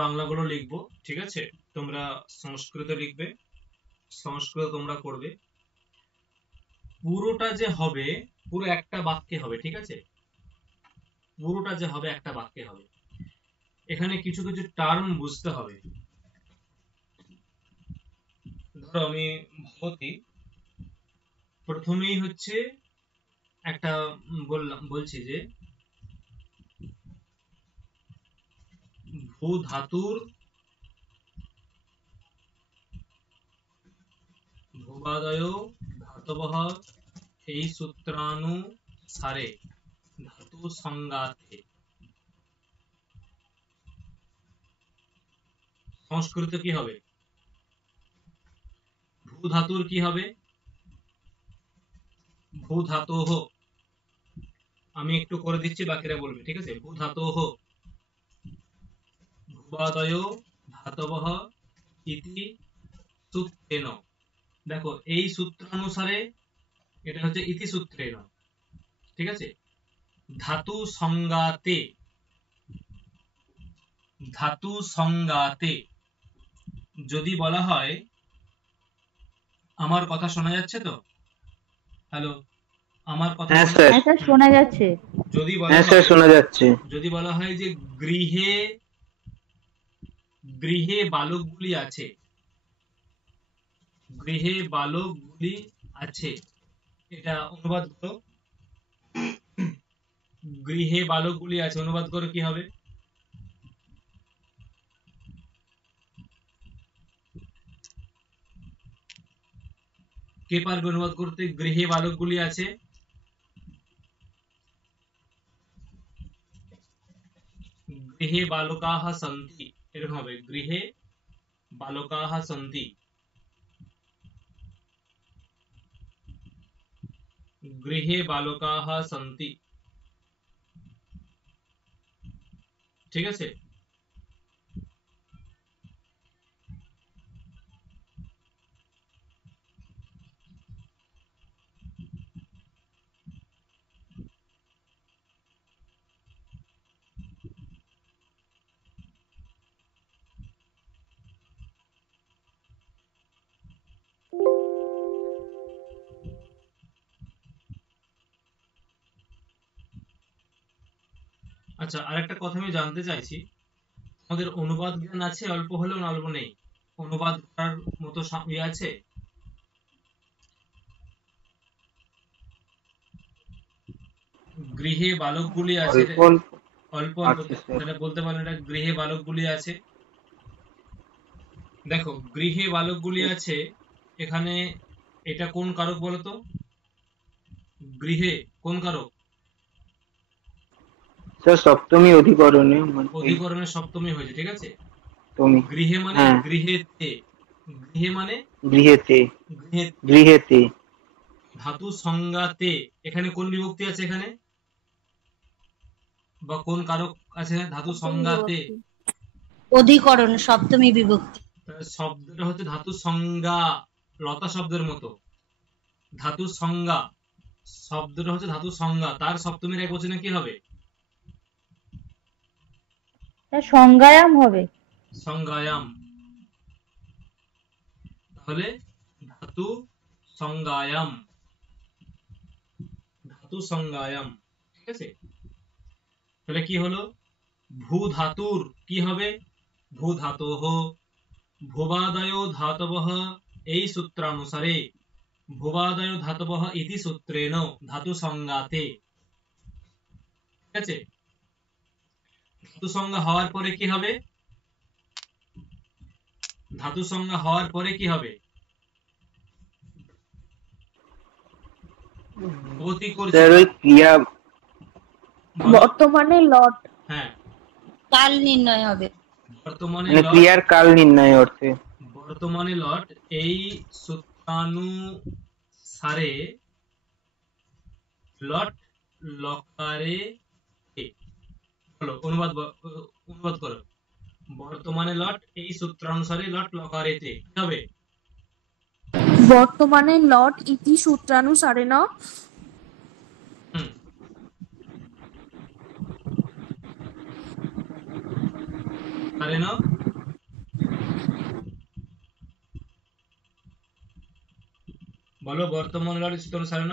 বাংলাগুলো লিখবো, ঠিক আছে? তোমরা সংস্কৃত লিখবে, সংস্কৃত তোমরা করবে। পুরোটা যে হবে পুরো একটা বাক্যে হবে, ঠিক আছে? পুরোটা যে হবে একটা বাক্যে হবে। এখানে কিছু কিছু টার্ম বুঝতে হবে। ধরো আমি ভবতি, প্রথমেই হচ্ছে একটা বলছি যে ভূ ধাতুর ভূবাদয় ধাতবঃ এই সূত্রানুসারে ধাতু সংজ্ঞাতে। সংস্কৃত কি হবে? ভূ ধাতুর কি হবে? ভূ ধাতোঃ। আমি একটু করে দিচ্ছি, বাকিরা বলবে, ঠিক আছে? ভূ ধাতোঃ ভূবাদয় ধাতবঃ ইতি সূত্রেণ। দেখো এই সূত্রানুসারে, এটা হচ্ছে ইতি সূত্রেণ, ঠিক আছে? ধাতু সংজ্ঞাতে, ধাতু সংজ্ঞাতে যদি বলা হয়, আমার কথা শোনা যাচ্ছে তো? হ্যালো, আমার কথা শোনা যাচ্ছে? যদি বলা হয়, শোনা যাচ্ছে। যদি বলা হয় যে গৃহে গৃহে বালকগুলি আছে, গৃহে বালকগুলি আছে, এটা অনুবাদ করো। গৃহে বালকগুলি আছে অনুবাদ করো, কি হবে? কে পারবে অনুবাদ করতে? গৃহে বালকগুলি আছে। গৃহে বালকাः সন্তি, এরকম হবে, গৃহে বালকাः সন্তি। গৃহে বালকাः সন্তি, ঠিক আছে? আচ্ছা, আরেকটা কথা আমি জানতে চাইছি, আমাদের অনুবাদ জ্ঞান আছে অল্প হলেও, না অল্প নেই? অনুবাদ করার মতো ইয়ে আছে? গৃহে বালকগুলি আছে, অল্প অল্প, তাহলে বলতে পারেন এটা গৃহে বালকগুলি আছে। দেখো গৃহে বালকগুলি আছে, এখানে এটা কোন কারক বলতো? গৃহে কোন কারক? সপ্তমী অধিকরণে, অধিকরণে সপ্তমী হয়েছে, ঠিক আছে? তুমি গৃহে মানে গৃহেতে, গৃহে মানে গৃহেতে, গৃহেতে। ধাতু সংজ্ঞাতে, এখানে কোন বিভক্তি আছে এখানে, বা কোন কারক আছে? ধাতু সংজ্ঞাতে, অধিকরণ সপ্তমী বিভক্তি। শব্দটা হচ্ছে ধাতু সংজ্ঞা, লতা শব্দের মতো। ধাতু সংজ্ঞা শব্দটা হচ্ছে ধাতু সংজ্ঞা, তার সপ্তমীর একবচনে কি হবে? সংজ্ঞায়াম হবে। সংজ্ঞায়াম। তাহলে ধাতু সংজ্ঞায়াম, ধাতু সংজ্ঞায়াম, ঠিক আছে? তাহলে কি হলো? ভূ ধাতুর কি হবে? ভূ ধাতোঃ ভুবাদয় ধাতবঃ এই সূত্রানুসারে ভুবাদয় ধাতবঃ ইতি সূত্রেণ ধাতু সংজ্ঞাতে, ঠিক আছে? ধাতু সংজ্ঞা হওয়ার পরে কি হবে? ধাতু সংজ্ঞা হওয়ার পরে কি হবে? ক্রিয়া বর্তমানে লট, হ্যাঁ, কাল নির্ণয় হবে। বর্তমানে ক্রিয়ার কাল নির্ণয় অর্থে বর্তমানে লট এই সূত্রানুসারে লট লকারে বলো, অনুবাদ করো। বর্তমানে লট এই সূত্রানুসারে লট লকারেতে কি হবে? বর্তমানে লট ইতি সূত্রানুসারেণ সারেন বলো বর্তমান লট ইতি সূত্রাণু সারেন।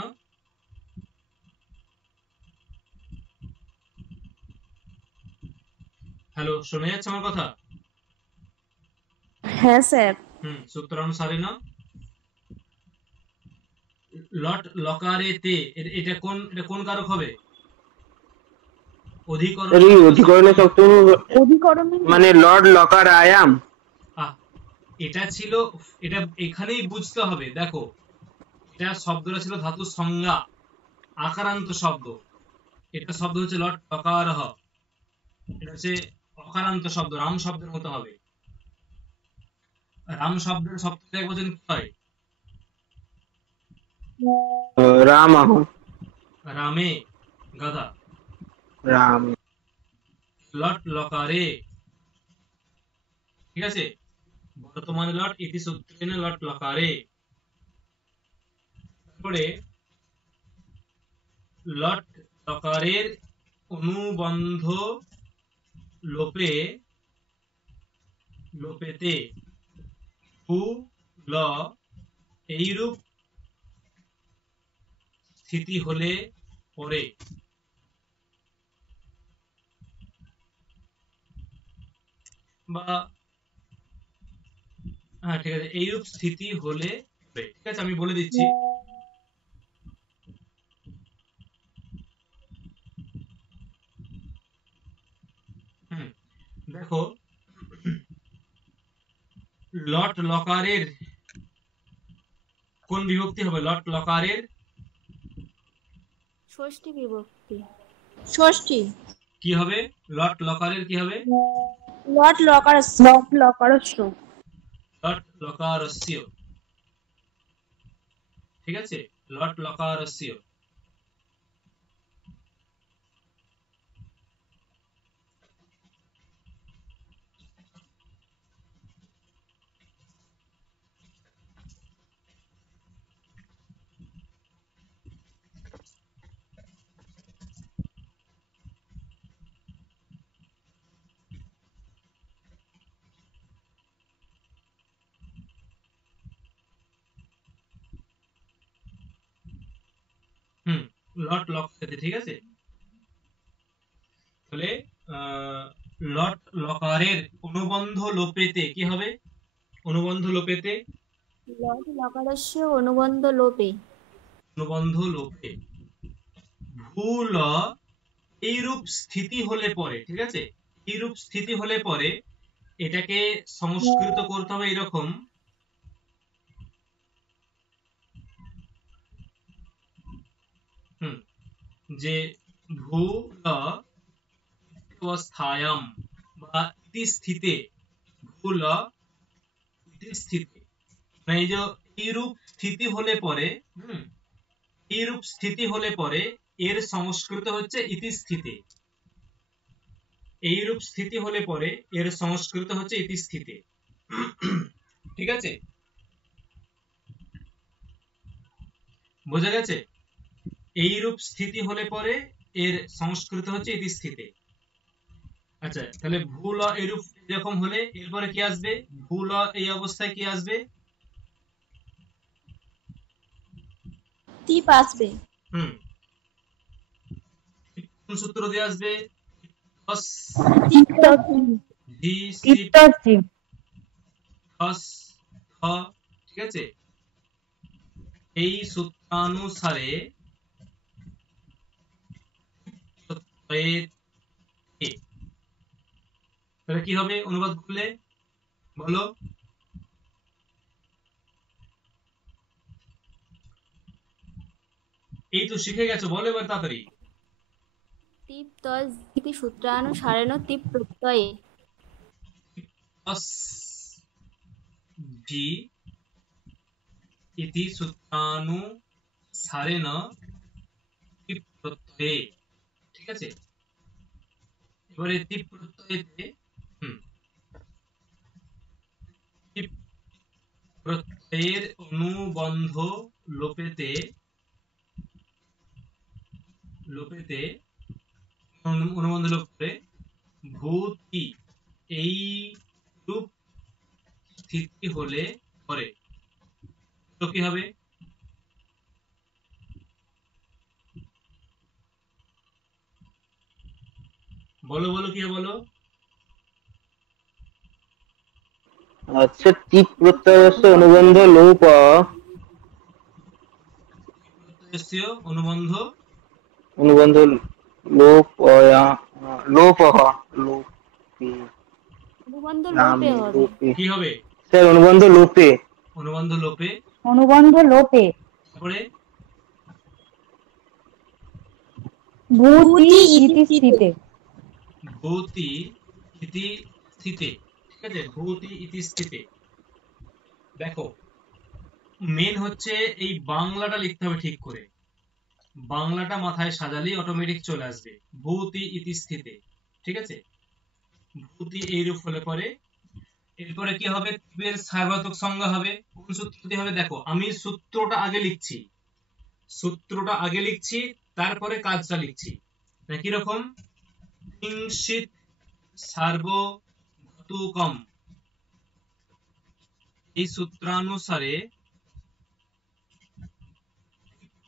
হ্যালো, শোনা যাচ্ছে আমার কথা? হ্যাঁ স্যার। সূত্রাণু সারেন লট লকারে তে, এটা কোন কারক হবে? অধিকরণ স্যার এই অধিকরণে সপ্তমী অধিকরণে মানে লর্ড লকার আয়াম। এটা ছিল, এটা এখানেই বুঝতে হবে। দেখো, এটা শব্দটা ছিল ধাতু সংজ্ঞা, আকারান্ত শব্দ। এটা শব্দ হচ্ছে লট লকারহ, এটা হচ্ছে অকারান্ত শব্দ, রাম শব্দের মতো হবে। রাম শব্দের সপ্তমী একবচন কি হয়? রামাহ। রামে গাধা। রাম। লট লকারে, ঠিক আছে, বর্তমানে লট ইতি সূত্রেণ লট লকারে। তারপরে লট লকারের অনুবন্ধ লোপে লোপেতে হু ল এইরূপ স্থিতি হলে পরে, বা হ্যাঁ ঠিক আছে, এইরূপ স্থিতি হলে পরে, ঠিক আছে, আমি বলে দিচ্ছি। দেখো, লট লকারের কোন বিভক্তি হবে? লট লকারের ষষ্ঠী বিভক্তি। ষষ্ঠী। কি হবে? লট লকারের কি হবে? লট লকারস্য। লকারস্য। লট লকারস্য, ঠিক আছে, লট লকারস্য। লট লকারে, ঠিক আছে। তাহলে লট লকারের অনুবন্ধ লোপেতে কি হবে? অনুবন্ধ লোপেতে, লট লকারস্য অনুবন্ধ লোপে। অনুবন্ধ লোপে ভুল এইরূপ স্থিতি হলে পরে, ঠিক আছে, এইরূপ স্থিতি হলে পরে এটাকে সংস্কৃত করতে হবে এরকম, যে ভুল অবস্থায়াম বা ইতি স্থিতে, ভুল ইতি স্থিতে, মানে এই যে এইরূপ স্থিতি হলে পরে, এইরূপ স্থিতি হলে পরে এর সংস্কৃত হচ্ছে ইতি স্থিতে। এইরূপ স্থিতি হলে পরে এর সংস্কৃত হচ্ছে ইতি স্থিতে, ঠিক আছে, বোঝা গেছে? এইরূপ স্থিতি হলে পরে এর সংস্কৃত হচ্ছে ইতি স্থিতে। আচ্ছা, তাহলে ভুল এরূপ এরকম হলে এরপরে কি আসবে? ভুল এই অবস্থায় কি আসবে? টিপ আসবে। কোন সূত্র দিয়ে আসবে? ঠিক আছে, এই সূত্রানুসারে তাহলে কি হবে অনুবাদ করলে? বলো, এই তো শিখে গেছো, বলো এবার তাড়াতাড়ি। টিপ তস ইতি সূত্রানুসারেণ টিপ প্রত্যয়ে। জি ইতি সূত্রানুসারেণ টিপ প্রত্যয়ে, ঠিক আছে। এবারে টিপ প্রত্যয়েতে টিপ প্রত্যয়ের অনুবন্ধ লোপেতে লোপেতে অনুবন্ধ লোপ করে ভূতি এই রূপ স্থিতি হলে পরে তো কি হবে? বলো বলো কি হবে বলো। আচ্ছা, টিপ প্রত্যয়স্য অনুবন্ধ লোপ অনুবন্ধ অনুবন্ধ লোপ লোপ লোপ অনুবন্ধ লোপে রামে হবে। লোপে। কি হবে? স্যার অনুবন্ধ লোপে। অনুবন্ধ লোপে। অনুবন্ধ লোপে। তারপরে ভূতি ইতি স্থিতে। ভূতি ইতি স্থিতে, ঠিক আছে, ভূতি ইতি স্থিতে। দেখো মেন হচ্ছে এই বাংলাটা লিখতে হবে ঠিক করে, বাংলাটা মাথায় সাজালেই অটোমেটিক চলে আসবে। ভূতি ইতি স্থিতে, ঠিক আছে। ভূতি এইরূপ হলে পরে এরপরে কি হবে? তীবের সার্বধাতুক সংজ্ঞা হবে। কোন সূত্র দিয়ে হবে? দেখো আমি সূত্রটা আগে লিখছি, তারপরে কাজটা লিখছি। কিরকম? কিংচিৎ সার্বধাতুকম, এই সূত্রানুসারে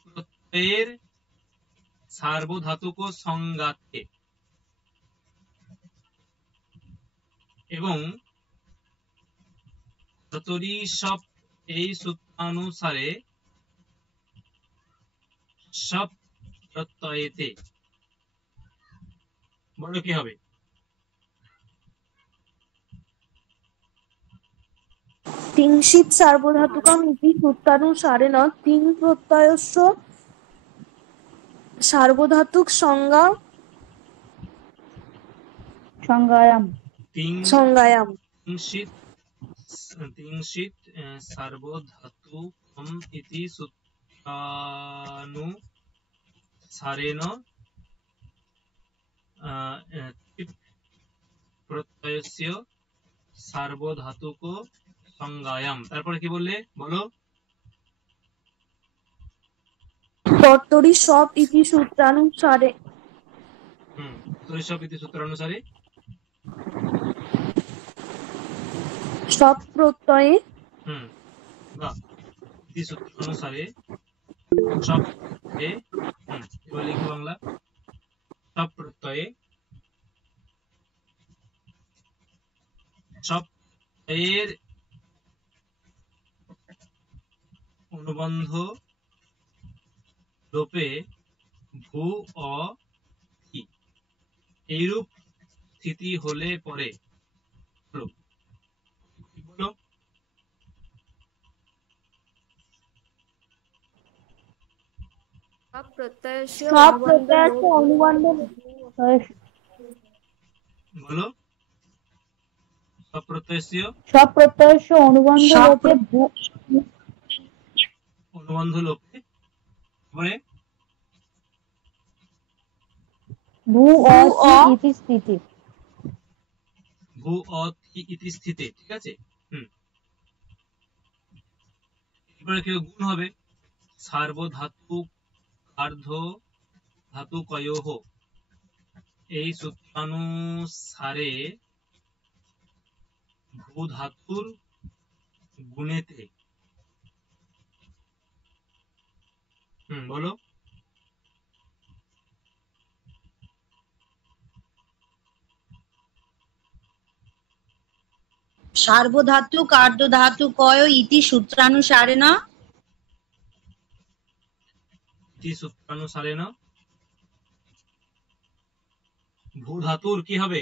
প্রত্যয়ের সার্বধাতুক সংজ্ঞাতে এবং যতরি সব এই সূত্রানুসারে সব প্রত্যয়েতে বড় কি হবে? তিংশিত সার্বধাতুকম ইতি সূত্রানুসারেণ তিং প্রত্যয়স্য সার্বধাতুক সংজ্ঞায়াম। সংজ্ঞায়াম। তিংশিত সার্বধাতুকম ইতি সূত্রানুসারেণ টিপ প্রত্যয়স্য সার্বধাতুক সংজ্ঞায়াম। তারপরে কি বললে বলো? তত্তরি সব ইতি সূত্রানুসারে সব ইতি সূত্রানুসারে সব প্রত্যয়ে বাহ, ইতি সূত্রানুসারে সব প্রত্যয়ে এবার লিখো বাংলা। সব প্রত্যয়ে সব প্রত্যয়ের অনুবন্ধ লোপে ভূ অ ই এইরূপ স্থিতি হলে পরে বলো বলো। সব প্রত্যয়স্য সব অনুবন্ধ প্রত্যয়স্য লোপ অনুবন্ধ বলো সব প্রত্যয়স্য সব প্রত্যয়স্য অনুবন্ধ লোপে অনুবন্ধ লোপে মানে ভূ ইতি স্থিতি। ভূ অতি ইতি স্থিতে, ঠিক আছে। এরপরে কি গুণ হবে? সার্বধাতুক আর্ধ ধাতুকয়োঃ এই সূত্রানুসারে ভূ ধাতুর গুণেতে বলো। সার্বধাতুক আর্ধধাতুকয় ইতি সূত্রানুসারেণ ইতি সূত্রানুসারেণ ভূ ধাতুর কি হবে?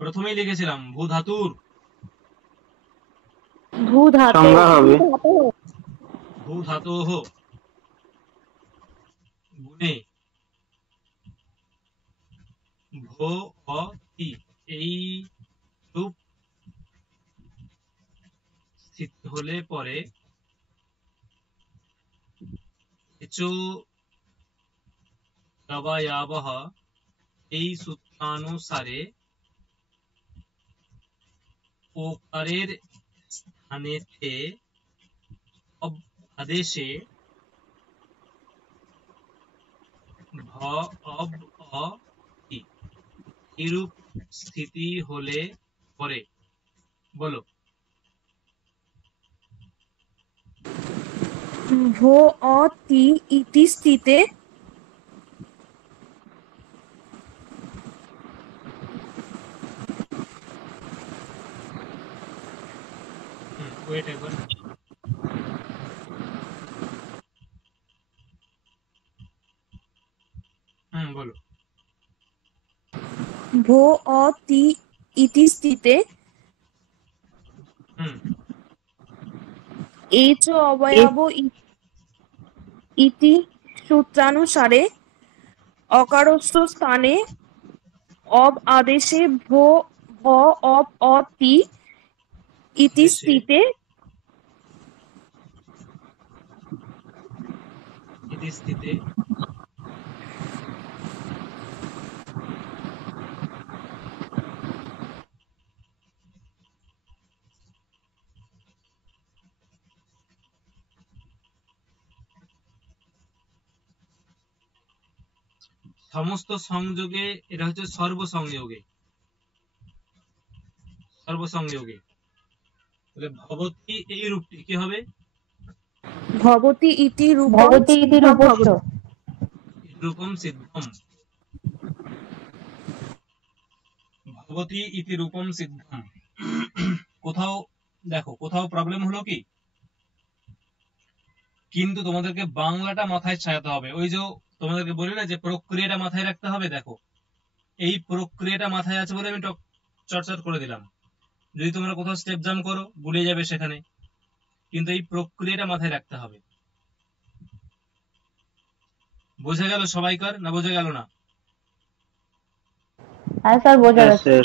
প্রথমেই লিখেছিলাম ভূ ধাতুর সংজ্ঞা হবে। ভূ ধাতোঃ গুণে ভো অ ই এই রূপ স্থিতি হলে পরে এচো গবায়াবহ এই সূত্রানুসারে ওকারের স্থানেতে আদেশে ভ অব অ ই এরূপ স্থিতি হলে পরে বলো। ভো অ তি ইতি স্থিতে ওয়েট একবার। বলো। ভো অ তি ইতি স্থিতে এচ অবয়ব ইতি সূত্রানুসারে অকারস্থ স্থানে অব আদেশে ভো ভ অব অ তি ইতি আদেশে স্থিতে ইতি স্থিতে সমস্ত সংযোগে এটা হচ্ছে সর্বসংযোগে। সর্বসংযোগে তাহলে ভবতি এই রূপটি কি হবে? ভবতি ইতি রূপম ভবতি ইতি সিদ্ধম রূপস্য। ভবতি। রূপম সিদ্ধম। ভবতি ইতি রূপম সিদ্ধম। কোথাও দেখো, কোথাও প্রবলেম হলো কি, কিন্তু তোমাদেরকে বাংলাটা মাথায় ছায়াতে হবে। ওই যে তোমাদেরকে বলি না যে প্রক্রিয়াটা মাথায় রাখতে হবে, দেখো এই প্রক্রিয়াটা মাথায় আছে বলে আমি চটচট করে দিলাম। যদি তোমরা কোথাও স্টেপ জাম্প করো গুলিয়ে যাবে সেখানে, কিন্তু এই প্রক্রিয়াটা মাথায় রাখতে হবে। বোঝা গেল সবাইকার, না বোঝা গেল না? হ্যাঁ স্যার, বোঝা হ্যাঁ গেছে। স্যার।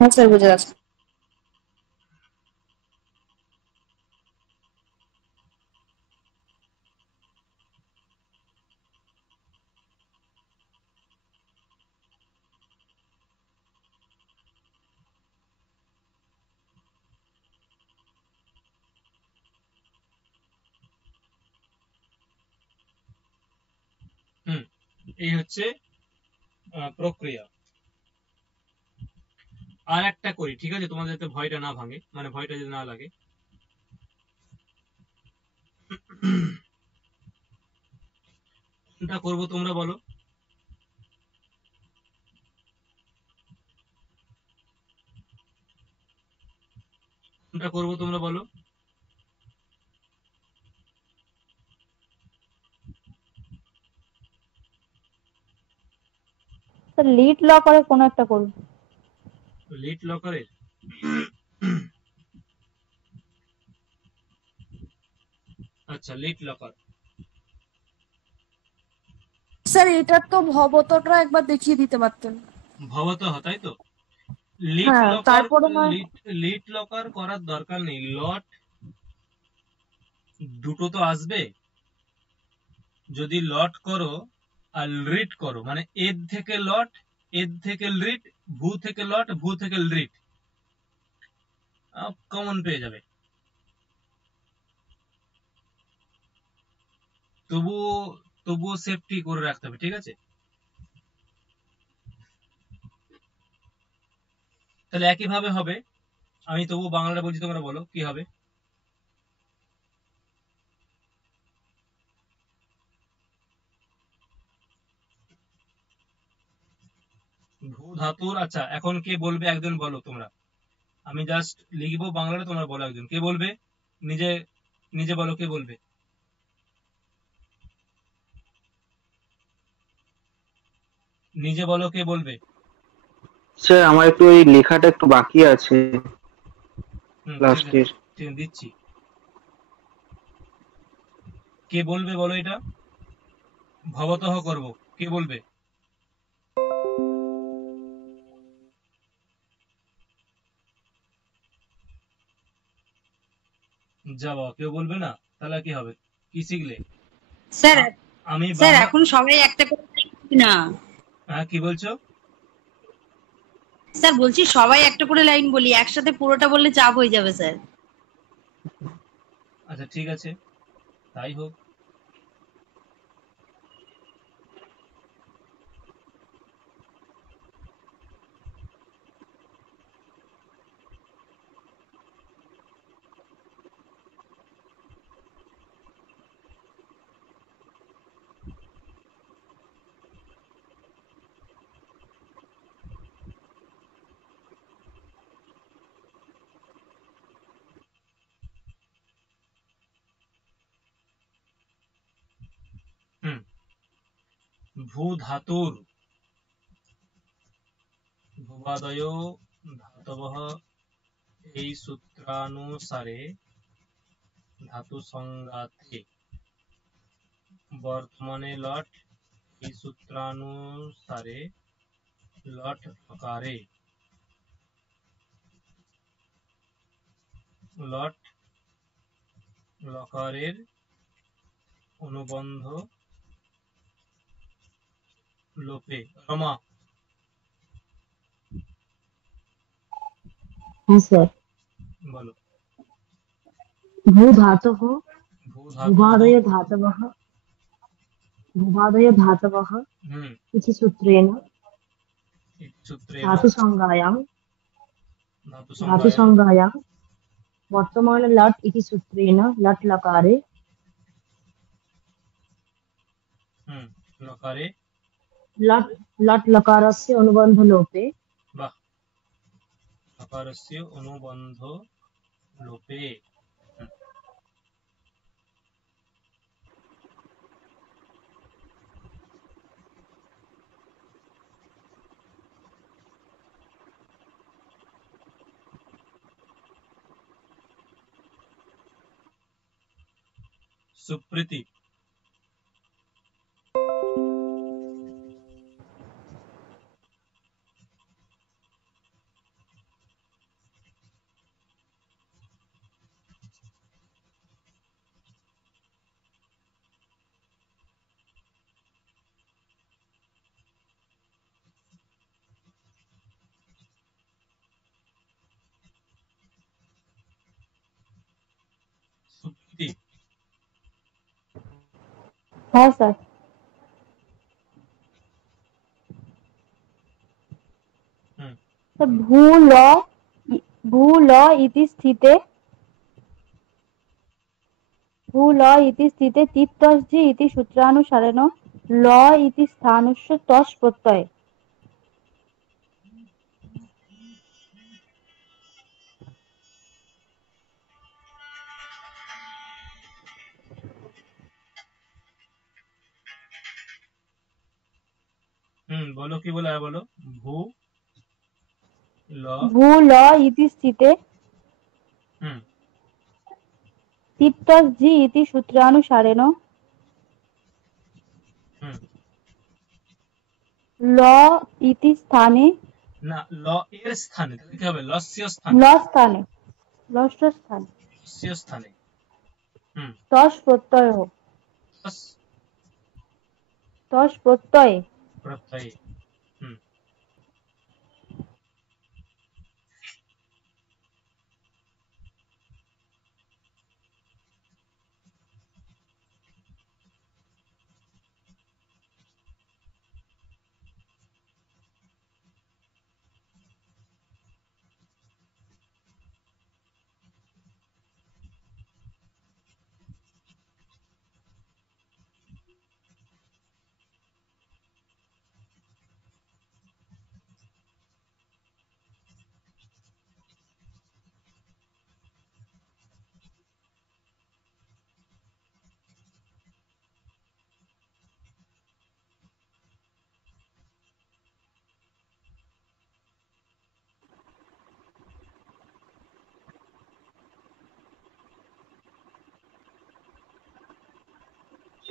হ্যাঁ স্যার, বুঝে গেছে। এই হচ্ছে প্রক্রিয়া। আর একটা করি, ঠিক আছে, তোমাদের যাতে ভয়টা না ভাঙে, মানে ভয়টা যদি না লাগে। কোনটা করবো তোমরা বলো? কোনটা করবো তোমরা বলো? স্যার লিড ল করে কোন একটা করুন। লিড লকারের আচ্ছা, লিড লকার। স্যার এটার তো ভবতটা একবার দেখিয়ে দিতে পারতেন। ভবতঃ, তাই তো? লিড হ্যাঁ, লকার, তারপরে লিড লকার করার দরকার নেই। লট দুটো তো আসবে। যদি লট করো আর রিড করো, মানে এর থেকে লট, এর থেকে রিড, ভূ থেকে লট, ভূ থেকে রিড, কমন পেয়ে যাবে। তবুও তবুও সেফটি করে রাখতে হবে, ঠিক আছে? তাহলে একই ভাবে হবে। আমি তবুও বাংলাটা বলছি, তোমরা বলো কি হবে। ভূ ধাতুর, আচ্ছা এখন কে বলবে একজন বলো তোমরা। আমি জাস্ট লিখবো বাংলাটা, তোমরা বলো একজন কে বলবে। নিজে নিজে বলো কে বলবে। নিজে বলো কে বলবে। স্যার আমার একটু ওই লেখাটা একটু বাকি আছে ঠিক আছে, লাস্টের। ঠিক আছে, দিচ্ছি। কে বলবে বলো এটা? ভবতঃ করব, কে বলবে? যা বাবা, কেউ বলবে না, তাহলে কি হবে? কি শিখলে? স্যার, আমি স্যার এখন সবাই একটা করে line বলি না। হ্যাঁ, কি বলছো? স্যার বলছি সবাই একটা করে লাইন বলি, একসাথে পুরোটা বললে চাপ হয়ে যাবে স্যার। আচ্ছা ঠিক আছে, তাই হোক। ভূ ধাতুর ভুবাদয় ধাতবঃ এই সূত্রানুসারে ধাতু সংজ্ঞাতে বর্তমানে লট এই সূত্রানুসারে লট লকারে লট লকারের অনুবন্ধ লোপে রমা হ্যাঁ স্যার বলো ভূ ধাতব ভূ ভূবাদয় ধাতু ধাতবः হুম इति सूत्रेण इति सूत्रेण धातुसंज्ञायां धातु संज्ञायां धातुसंज्ञायां वर्तमान लट् इति सूत्रेण लट् लकारे लकारे लट् लकारस्य अनुबन्धलोपे बाह लकारस्य अनुबन्ध लोपे सुप्रीति सुप्रीति हाँ सर तो भूल इति स्थिते तिप्तस्जि इति सूत्रानुसारेण ल इति स्थानस्य तस् प्रत्यय बोलो की बोला है बोलो भूल इति स्थिते तिप्तस्जि इति सूत्रानुसारेण ल इति स्थाने ना ल एर स्थाने কি হবে লস্য স্থানে लस्य स्थाने লস্য স্থানে तस् प्रत्यय तस् प्रत्यय प्रत्यय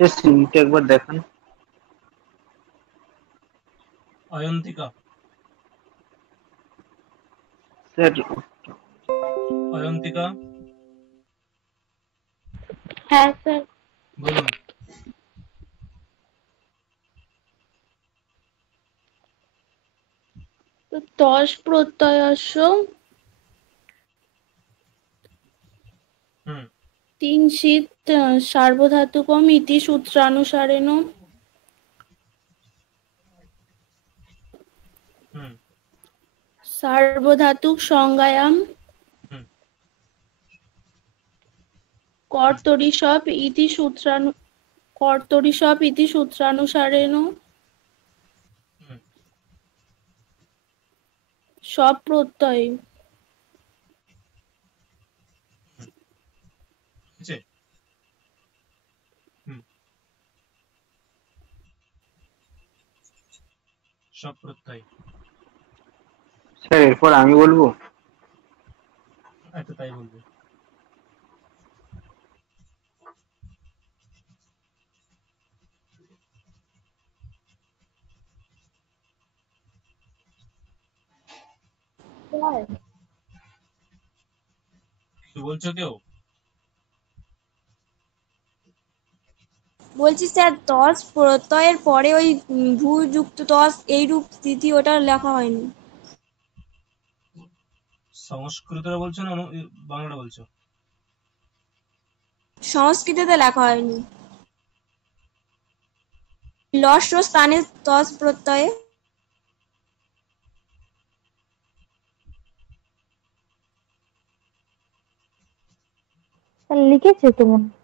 সে সিনটা একবার দেখান অয়ন্তিকা স্যার অয়ন্তিকা হ্যাঁ স্যার বলুন তস প্রত্যয়স্য তিংশিত সার্বধাতুকম ইতি সূত্রানুসারেণ সার্বধাতুক সংজ্ঞায়াম কর্তরিসব ইতি সূত্রানুসারেণ সব প্রত্যয় সব প্রত্যয়। স্যার এরপর আমি বলবো। আচ্ছা, তাই বলবে। কি বলছো কেউ? বলছি স্যার তস প্রত্যয়ের পরে ওই ভূ যুক্ত তস এই রূপ স্থিতি ওটা লেখা হয়নি। সংস্কৃতটা বলছো না বাংলাটা বলছো? সংস্কৃতিতে লেখা হয়নি। লস ও স্থানে তস প্রত্যয়ে। লিখেছে তো মনে হয়।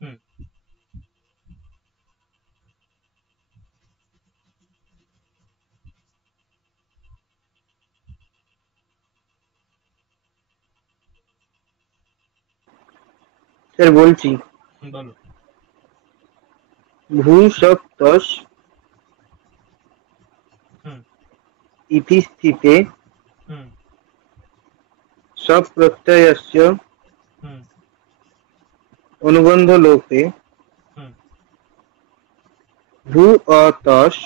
হুম। স্যার বলছি। বলো। ভূ সব তস হুম। ইতি স্থিতে হুম। সব প্রত্যয়স্য হুম। অনুবন্ধ লোকে হুম। ভূ অ তস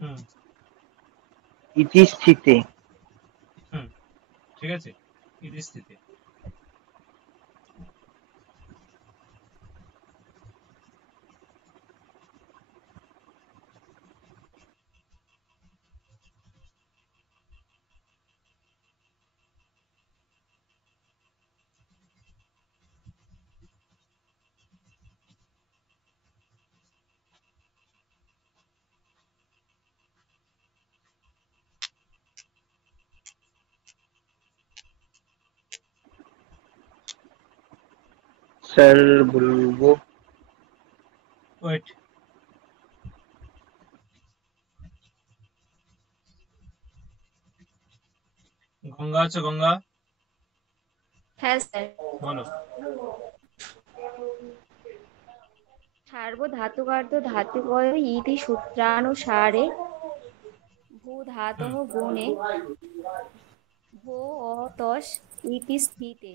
হুম। ইতি স্থিতে। হুম। ঠিক আছে, ইতি স্থিতে। স্যার বলবো। ওয়েট। গঙ্গা আছে, গঙ্গা হ্যাঁ স্যার। বলো। সার্বধাতুকার্থ ধাতুকয় ইতি সূত্রানুসারে হুম। ভূধাতোঃ গুণে ভো ও তস ইতি স্থিতে।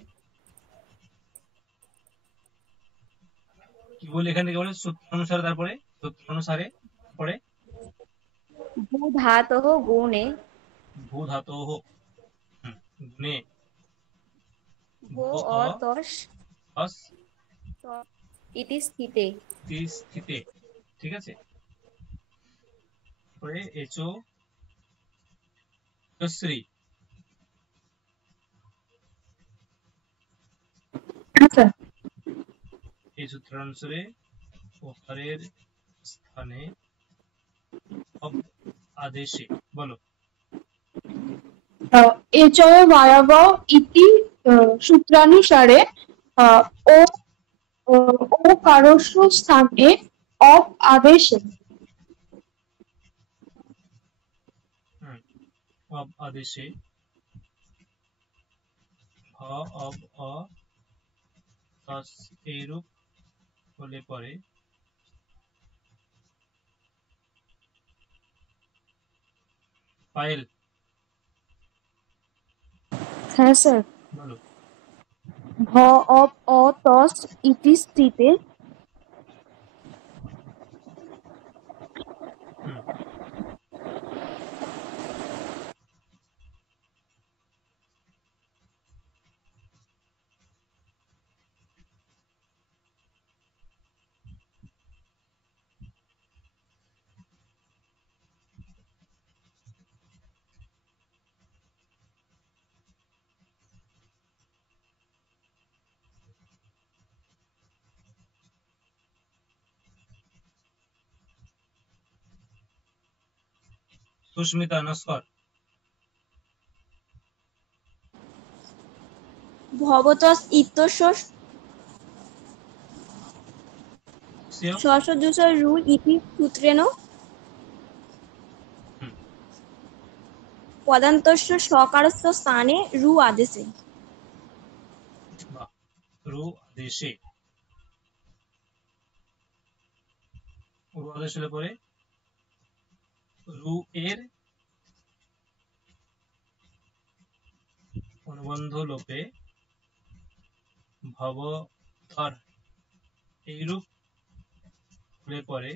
কি বলি এখান থেকে বলে সূত্র অনুসারে, তারপরে সূত্র অনুসারে পরে ভূধাতোঃ গুণে ভূ ধাতু গুণে ভো ভূ ও অ তস তস ইতি স্থিতে। তি স্থিতে। ঠিক আছে, পরে এচো শ্রী এই সূত্রানুসারে ওকারের স্থানে অব আদেশে। বলো। এচয় বায়ব ইতি সূত্রানুসারে আহ, ও ও কারস্য স্থানে অপ আদেশে। হুম। অব আদেশে হ অব অ তস এইরূপ হলে পরে পায়েল। হ্যাঁ স্যার। বলো। ভ অপ অ তস ইতি স্থিতে হুম। সুস্মিতা নস্কর। ভবতস ইত্যস্য সেও। সসদৃশ রু ইতি সূত্রেণ। হুম। পদান্তস্য সকারস্য স্থানে রু আদেশে। বাহ, রু আদেশে। রু আদেশ হলে পরে রু এর অনুবন্ধ লোপে ভবতর এইরূপ হলে পরে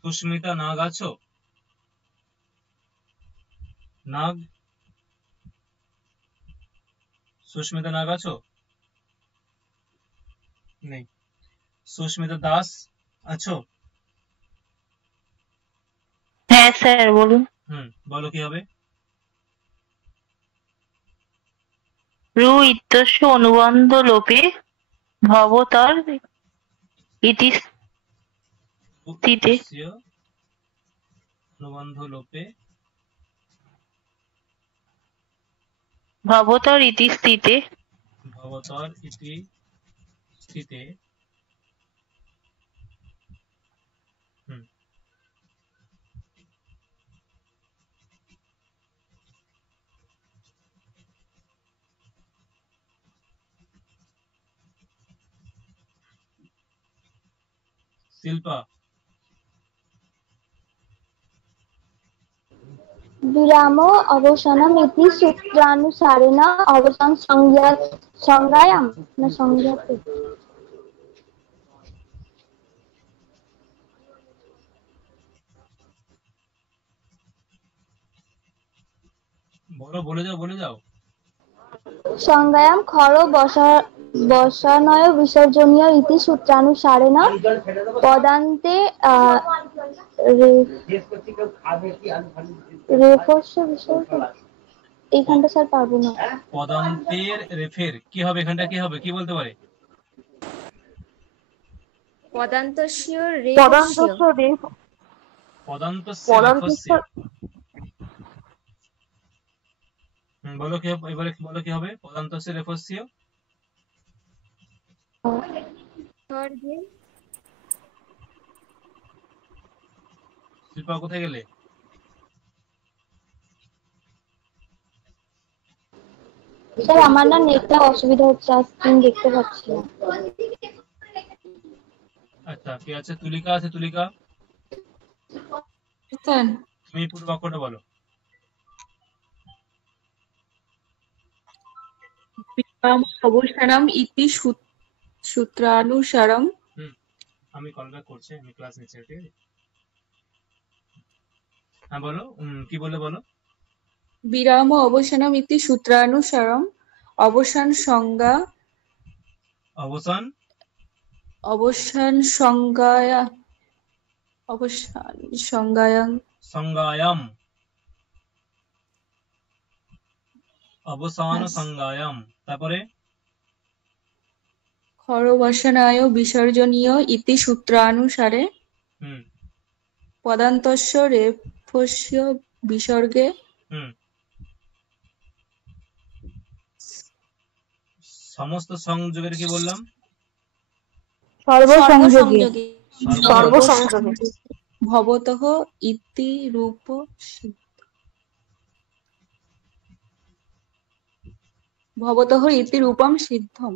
সুস্মিতা নাগ আছো? নাগ, সুস্মিতা নাগ আছো? নেই। সুস্মিতা দাস আছো? হ্যাঁ স্যার বলুন। বলো কি হবে? রু ইত্যস্য অনুবন্ধ লোপে ভবতর ইতি স্থিতে তস্য অনুবন্ধ লোপে ভবতর ইতি স্থিতে ভবতর ইতি স্থিতে। হুম, শিল্পা, विराम अवसानम् इति सूत्रानुसारेण अवसान संज्ञायाम् न संज्ञाते। বলো, বলে যাও, বলে যাও। সংজ্ঞায়াম খর বসানয় বিসর্জনীয় ইতি সূত্রানুসারেণ পদান্তে রেফস্য বিসর্গ। এইখানটা স্যার পারবো না। পদান্তের রেফের কি হবে? এখানটা কি হবে? কি বলতে পারে? পদান্তস্য রেফস্য। পদান্তস্য রেফস্য। বলো কি হবে? এবারে বলো কি হবে? পদান্তস্য রেফস্য। স্বর্গে শিল্পা কোথায় গেলে? স্যার আমার না নেটটা অসুবিধা হচ্ছে, স্ক্রিন দেখতে পাচ্ছি না। আচ্ছা, কে আছে? তুলিকা আছে। তুলিকা, তুমি পুরো বাক্যটা বলো। অবসানম ইতি সূত্রানুসারম। আমি কল ব্যাক করছি, আমি ক্লাস নিচ্ছি, ঠিক আছে? হ্যাঁ বলো, কি বললে বলো। বিরাম অবসানম ইতি সূত্রানুসারম অবসান সংজ্ঞা অবসান সংজ্ঞায়াং অবসান সংজ্ঞায়াম। তারপরে খরবসানায় বিসর্জনীয় ইতি সূত্রানুসারে পদান্তস্য রেফস্য বিসর্গে সমস্ত সংযোগের কি বললাম? সর্বসংযোগে। ভবতঃ ইতি রূপ ভবতঃ ইতি রূপম সিদ্ধম।